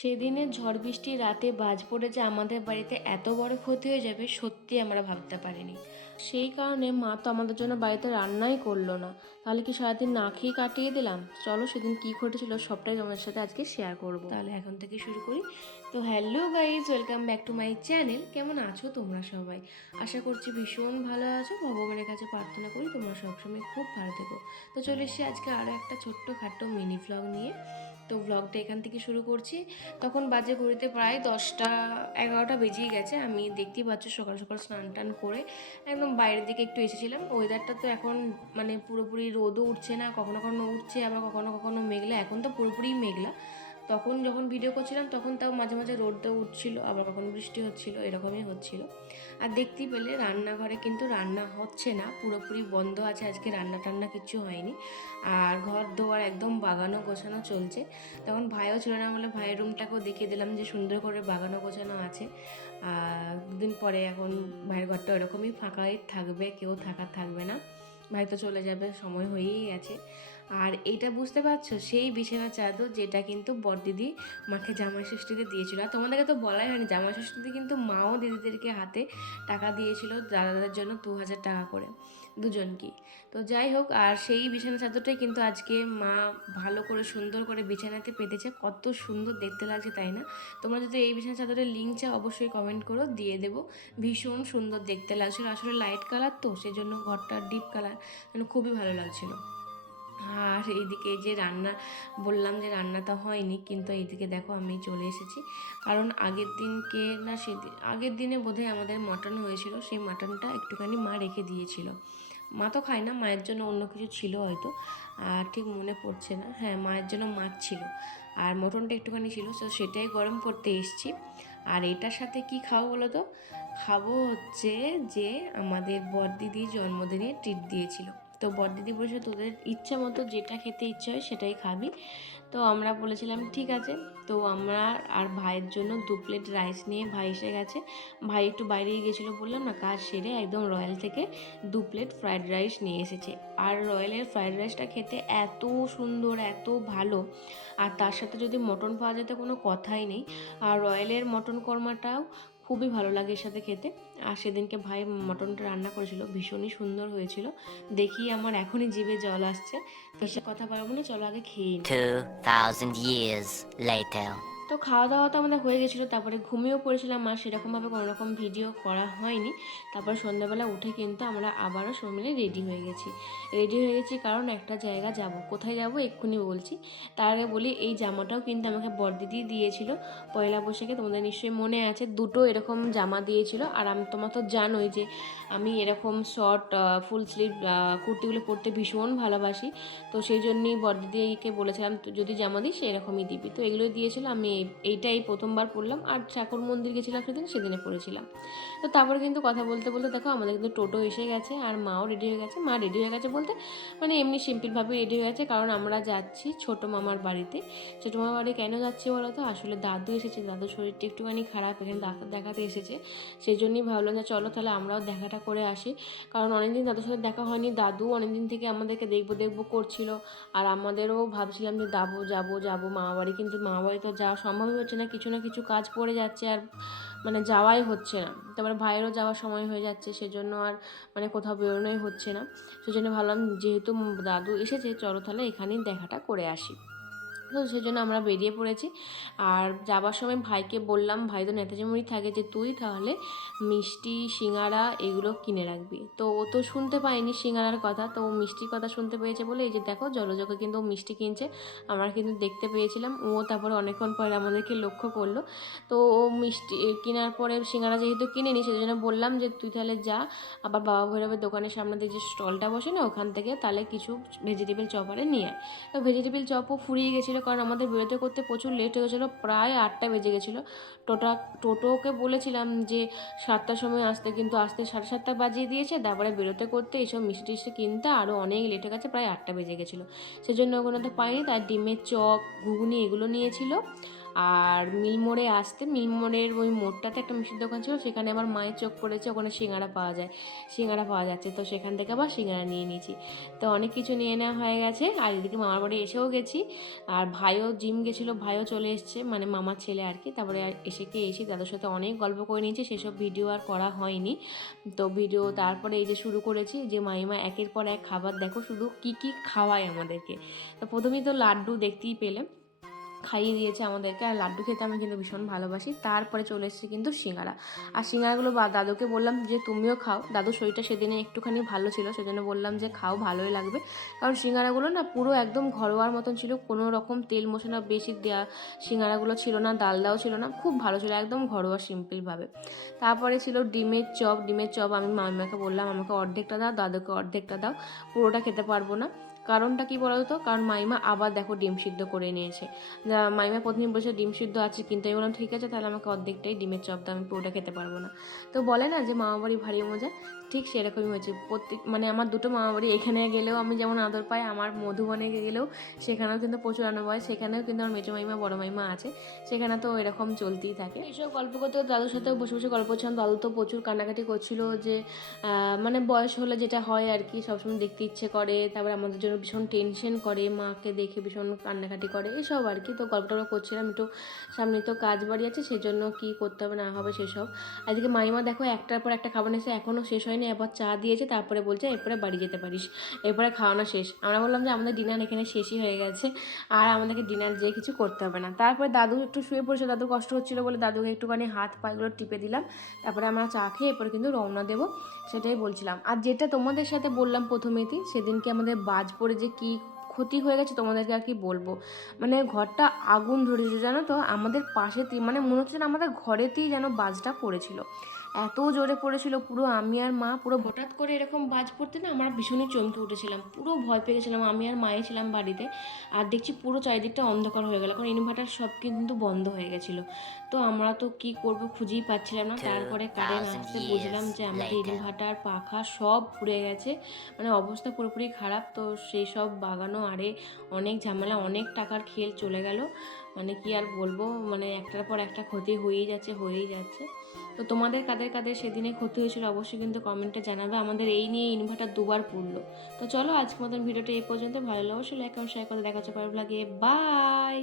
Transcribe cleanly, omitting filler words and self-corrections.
সেদিনের ঝড় বৃষ্টি রাতে বাজ পড়ে যে আমাদের বাড়িতে এত বড় ক্ষতি হয়ে যাবে সত্যি আমরা ভাবতে পারিনি। সেই কারণে মা তো আমাদের জন্য বাড়িতে রান্নাই করলো না। তাহলে কি সারাদিন না খেয়ে কাটিয়ে দিলাম? চলো সেদিন কি ঘটেছিল সবটাই তোমাদের সাথে আজকে শেয়ার করব। তাহলে এখন থেকে শুরু করি। তো hello guys, welcome back to my channel. কেমন আছো তোমরা সবাই? আশা করছি ভীষণ ভালো আছো। ভগবানের কাছে প্রার্থনা করি তোমরা সবসময় খুব ভালো থেকো। তো চলে এসেছি আজকে আরও একটা ছোট্ট খাট্টো মিনি ভ্লগ নিয়ে। তো ভ্লগটা এখান থেকে শুরু করছি। তখন বাজে ঘড়িতে প্রায় 10টা 11টা বেজেই গেছে। আমি দেখতেই পাচ্ছ সকাল সকাল স্নান টান করে একদম বাইরের দিকে একটু এসেছিলাম। ওয়েদারটা তো এখন মানে পুরোপুরি রোদও উঠছে না, কখনো কখনো উঠছে আবার কখনো কখনো মেঘলা। এখন তো পুরোপুরি মেঘলা। তখন যখন ভিডিও করছিলাম তখন তাও মাঝে মাঝে রোদটাও উঠছিল, আবার কখনো বৃষ্টি হচ্ছিল, এরকমই হচ্ছিল। আর দেখতেই পেলে রান্নাঘরে কিন্তু রান্না হচ্ছে না, পুরোপুরি বন্ধ আছে। আজকে রান্না টান্না কিছু হয়নি। আর ঘর দোয়ার একদম বাগানো গোছানো চলছে। তখন ভাইও ছিল না বলে ভাইয়ের রুমটাকেও দেখিয়ে দিলাম যে সুন্দর করে বাগানো গোছানো আছে। আর দুদিন পরে এখন ভাইয়ের ঘরটা ওরকমই ফাঁকাই থাকবে, কেউ থাকবে না। ভাই তো চলে যাবে, সময় হয়েই গেছে। আর এইটা বুঝতে পারছো, সেই বিছানা চাদর যেটা কিন্তু বড়দিদি মাকে জামাই ষষ্ঠীতে দিয়েছিল। আর তোমাদেরকে তো বলাই হয়নি, জামাই ষষ্ঠীতে কিন্তু মাও দিদিদেরকে হাতে টাকা দিয়েছিল, দাদাদের জন্য 2000 টাকা করে দুজনকেই। তো যাই হোক, আর সেই বিছানা চাদরটাই কিন্তু আজকে মা ভালো করে সুন্দর করে বিছানাতে পেতেছে। কত সুন্দর দেখতে লাগছে তাই না? তোমরা যদি এই বিছানা চাদরের লিঙ্ক চাও অবশ্যই কমেন্ট করো, দিয়ে দেবো। ভীষণ সুন্দর দেখতে লাগছিল, আসলে লাইট কালার তো সেই জন্য ঘরটা ডিপ কালার, মানে খুবই ভালো লাগছিল। আর এইদিকে যে রান্না বললাম যে রান্নাটা হয়নি, কিন্তু এইদিকে দেখো আমি চলে এসেছি। কারণ আগের দিনকে না সেদিন আগের দিনে বোধহয় আমাদের মাটন হয়েছিল, সেই মাটনটা একটুখানি মা রেখে দিয়েছিল। মা তো খায় না, মায়ের জন্য অন্য কিছু ছিল হয়তো, আর ঠিক মনে পড়ছে না। হ্যাঁ, মায়ের জন্য মাছ ছিল আর মটনটা একটুখানি ছিল, তো সেটাই গরম করতে এসছি। আর এটার সাথে কি খাবো বলো তো? খাবো হচ্ছে যে আমাদের বড়দিদি জন্মদিনে ট্রিট দিয়েছিল। তো বড়দিদি বলেছে তোদের ইচ্ছা মতো যেটা খেতে ইচ্ছা হয় সেটাই খাবি। তো আমরা বলেছিলাম ঠিক আছে। তো আমরা আর ভাইয়ের জন্য 2 প্লেট রাইস নিয়ে ভাই এসে গেছে। ভাই একটু বাইরেই গেছিলো বললাম না, কাজ সেরে একদম রয়্যাল থেকে 2 প্লেট ফ্রায়েড রাইস নিয়ে এসেছে। আর রয়্যালের ফ্রায়েড রাইসটা খেতে এত সুন্দর, এত ভালো। আর তার সাথে যদি মটন পাওয়া যেত কোনো কথাই নেই। আর রয়্যালের মটন কর্মাটাও খুবই ভালো লাগে এর সাথে খেতে। আর সেদিনকে ভাই মটনটা রান্না করেছিল, ভীষণই সুন্দর হয়েছিল। দেখি আমার এখনই জিভে জল আসছে। তো সে কথা পারবো না, চলো আগে খেয়ে নিই। 2000 years later. তো খাওয়া দাওয়া তো আমাদের হয়ে গেছিলো, তারপরে ঘুমিয়েও পড়েছিলাম। আর সেরকমভাবে কোনো রকম ভিডিও করা হয়নি। তারপর সন্ধ্যাবেলা উঠে কিন্তু আমরা আবারও সব মিলে রেডি হয়ে গেছি কারণ একটা জায়গা যাব। কোথায় যাব এক্ষুনি বলছি। তার আগে বলি, এই জামাটাও কিন্তু আমাকে বড়দিদি দিয়েছিল পয়লা বৈশাখে। তোমাদের নিশ্চয়ই মনে আছে, দুটো এরকম জামা দিয়েছিল। আর আমি তোমার তো জানোই যে আমি এরকম শর্ট ফুল স্লিভ কুর্তিগুলো পরতে ভীষণ ভালোবাসি। তো সেই জন্যই বড়দিদিকে বলেছিলাম যদি জামা দিস এরকমই দিবি। তো এগুলোই দিয়েছিল। আমি এইটাই প্রথমবার পরলাম। আর ঠাকুর মন্দির গেছিলাম সেদিনে পরেছিলাম। তো তারপরে কিন্তু কথা বলতে বলতে দেখো আমাদের কিন্তু টোটো এসে গেছে আর মাও রেডি হয়ে গেছে। মা রেডি হয়ে গেছে বলতে মানে এমনি সিম্পলভাবে রেডি হয়ে গেছে, কারণ আমরা যাচ্ছি ছোটো মামার বাড়িতে। ছোটো মামার বাড়ি কেন যাচ্ছি বলো তো? আসলে দাদু এসেছে, দাদুর শরীরটা একটুখানি খারাপ, এখানে ডাক্তার দেখাতে এসেছে। সেই জন্যই ভাবলাম যে চলো তাহলে আমরাও দেখাটা করে আসি। কারণ অনেকদিন দাদুর সাথে দেখা হয়নি, দাদু অনেকদিন থেকে আমাদেরকে দেখবো দেখবো করছিল। আর আমাদেরও ভাবছিলাম যে যাবো মামাবাড়ি, কিন্তু মামাবাড়ি তো যাওয়া সম্ভবই হচ্ছে না কিছু কাজ পড়ে যাচ্ছে আর মানে যাওয়াই হচ্ছে না। তারপরে ভাইয়েরও যাওয়ার সময় হয়ে যাচ্ছে, সেজন্য আর মানে কোথাও বেরোনোই হচ্ছে না। সেজন্য ভাবলাম যেহেতু দাদু এসেছে চলো তাহলে এখানেই দেখাটা করে আসি। তো সেই জন্য আমরা বেরিয়ে পড়েছি। আর যাবার সময় ভাইকে বললাম, ভাই তো নেতাজি মুড়ি থাকে, যে তুই তাহলে মিষ্টি সিঙ্গারা এগুলো কিনে রাখবি। তো ও তো শুনতে পায়নি সিঙ্গারার কথা, তো ও মিষ্টির কথা শুনতে পেয়েছে বলে এই যে দেখো জলযোগে কিন্তু ও মিষ্টি কিনছে। আমরা কিন্তু দেখতে পেয়েছিলাম। ও তারপরে অনেকক্ষণ পরে আমাদেরকে লক্ষ্য করলো। তো ও মিষ্টি কেনার পরে সিঙ্গারা যেহেতু কিনেনি সেজন্য বললাম যে তুই তাহলে যা, আবার বাবা ভৈরবের দোকানের সামনে দিয়ে যে স্টলটা বসে না ওখান থেকে তাহলে কিছু ভেজিটেবিল চপারে নিয়ে আয়। তো ভেজিটেবিল চপও ফুরিয়ে গেছিলো, কারণ আমাদের বেরোতে করতে প্রচুর লেট হয়ে গেছিলো, প্রায় 8টা বেজে গেছিলো। টোটোকে বলেছিলাম যে 7টার সময় আসতে, কিন্তু আসতে 7:30 বাজিয়ে দিয়েছে। তারপরে বেরোতে করতে এইসব মিষ্টি টিষ্টি কিনতে আরও অনেক লেট হয়ে গেছে, প্রায় 8টা বেজে গেছিলো। সেজন্য ওখানে তো পাইনি। তার ডিমের চপ ঘুগনি এগুলো নিয়েছিল। আর মিলমোড়ে আসতে মিলমোড়ের ওই মোড়টাতে একটা মিষ্টির দোকান ছিল, সেখানে আমার মায়ের চোখ পড়েছে, ওখানে সিঙ্গারা পাওয়া যায়, সিঙ্গারা পাওয়া যাচ্ছে, তো সেখান থেকে আবার সিঙ্গারা নিয়ে নিয়েছি। তো অনেক কিছু নিয়ে নেওয়া হয়ে গেছে। আর এদিকে মামার বাড়ি এসেও গেছি, আর ভাইও জিম গেছিলো, ভাইও চলে এসছে, মানে মামার ছেলে আর কি। তারপরে এসে দাদুর সাথে অনেক গল্প করে নিয়েছি, সেসব ভিডিও আর করা হয়নি। তো ভিডিও তারপরে এই যে শুরু করেছি, যে মাইমা একের পর এক খাবার দেখো শুধু কি কি খাওয়ায় আমাদেরকে। তো প্রথমেই তো লাড্ডু দেখতেই পেলে, খাইয়ে দিয়েছে আমাদেরকে, আর লাড্ডু খেতে আমি কিন্তু ভীষণ ভালোবাসি। তারপরে চলে এসেছে কিন্তু সিঙ্গারা, আর সিঙ্গারাগুলো দাদুকে বললাম যে তুমিও খাও, দাদুর শরীরটা সেদিনে একটুখানি ভালো ছিল, সেজন্য বললাম যে খাও, ভালোই লাগবে। কারণ সিঙ্গারাগুলো না পুরো একদম ঘরোয়ার মতন ছিল, কোনো রকম তেল মশলা বেশি দেওয়া সিঙ্গারাগুলো ছিল না, ডালদাও ছিল না, খুব ভালো ছিল, একদম ঘরোয়া সিম্পলভাবে। তারপরে ছিল ডিমের চপ আমি মামিমাকে বললাম আমাকে অর্ধেকটা দাও, দাদুকে অর্ধেকটা দাও, পুরোটা খেতে পারবো না। কারণটা কি বলো তো, কারণ মাইমা আবার দেখো ডিম সিদ্ধ করে নিয়েছে। মাইমা প্রতিদিন বসে ডিম সিদ্ধ আছে, কিন্তু আমি বললাম ঠিক আছে তাহলে আমাকে অর্ধেকটাই ডিমের চপ দাও, আমি পুরোটা খেতে পারবো না। তো বলে না যে মামা বাড়ি ভারী মজা, ঠিক সেরকমই হয়েছে। মানে আমার দুটো মামা বাড়ি, এখানে গেলেও আমি যেমন আদর পাই, আমার মধুবনে গেলেও সেখানেও কিন্তু প্রচুর আনন্দ পাই, সেখানেও কিন্তু আমার মেজো মাইমা বড় মাইমা আছে, সেখানে তো এরকম চলতেই থাকে। এইসব গল্প করতে দাদুর সাথেও বসে বসে গল্প করছিলাম, দাদু তো প্রচুর কান্নাকাটি করছিল, যে মানে বয়স হলে যেটা হয় আর কি, সবসময় দেখতে ইচ্ছে করে, তারপরে আমাদের জন্য ভীষণ টেনশন করে, মাকে দেখে ভীষণ কান্নাকাটি করে, এসব আর কি। তো গল্পটা করছিলাম একটু, সামনে তো কাজ বাড়ি আছে, সেজন্য কি করতে হবে না হবে সেসব। আজকে মাইমা দেখো একটার পর একটা খাবার এসে এখনও শেষ হয়নি, এবার চা দিয়েছে, তারপরে বলছে এরপরে বাড়ি যেতে পারিস, এরপরে খাওয়ানো শেষ। আমরা বললাম যে আমাদের ডিনার এখানে শেষই হয়ে গেছে, আর আমাদেরকে ডিনার যেয়ে কিছু করতে হবে না। তারপরে দাদু একটু শুয়ে পড়েছে, দাদু কষ্ট হচ্ছিলো বলে দাদুকে একটুখানি হাত পাগুলো টিপে দিলাম, তারপরে আমরা চা খেয়ে এরপরে কিন্তু রওনা দেবো, সেটাই বলছিলাম। আর যেটা তোমাদের সাথে বললাম প্রথমেতেই, সেদিনকে আমাদের বাজ পড়ে যে কী ক্ষতি হয়ে গেছে তোমাদেরকে আর কি বলবো। মানে ঘরটা আগুন ধরেছিল জানো তো, আমাদের পাশেতেই, মানে মনে হচ্ছে না আমাদের ঘরেতেই যেন বাজটা পড়েছিল, এত জোরে পড়েছিল। পুরো আমি আর মা পুরো হঠাৎ করে এরকম বাজ পড়তে না আমরা ভীষণই চমকে উঠেছিলাম, পুরো ভয় পেয়ে গেছিলাম, আমি আর মায়ে ছিলাম বাড়িতে। আর দেখছি পুরো চারিদিকটা অন্ধকার হয়ে গেল, কারণ ইনভার্টার সব কিন্তু বন্ধ হয়ে গেছিলো। তো আমরা তো কি করব খুঁজেই পাচ্ছিলাম না। তারপরে কারেন্ট আসতে বুঝলাম যে আমাদের ইনভার্টার পাখা সব পুড়ে গেছে, মানে অবস্থা পুরোপুরি খারাপ। তো সেই সব বাগানো আরে অনেক ঝামেলা, অনেক টাকার খেল চলে গেল, মানে কি আর বলবো, মানে একটার পর একটা ক্ষতি হয়েই যাচ্ছে। তো তোমাদের কাদের কাদের সেদিনে ক্ষতি হয়েছিল অবশ্যই কিন্তু কমেন্টে জানাবে। আমাদের এই নিয়ে ইনভার্টার দুবার পুড়লো। তো চলো আজকের মতন ভিডিওটা এই পর্যন্ত, ভালো লাগলে অবশ্যই লাইক কমেন্ট শেয়ার করে দেখা হচ্ছে পরের ব্লগে। বাই।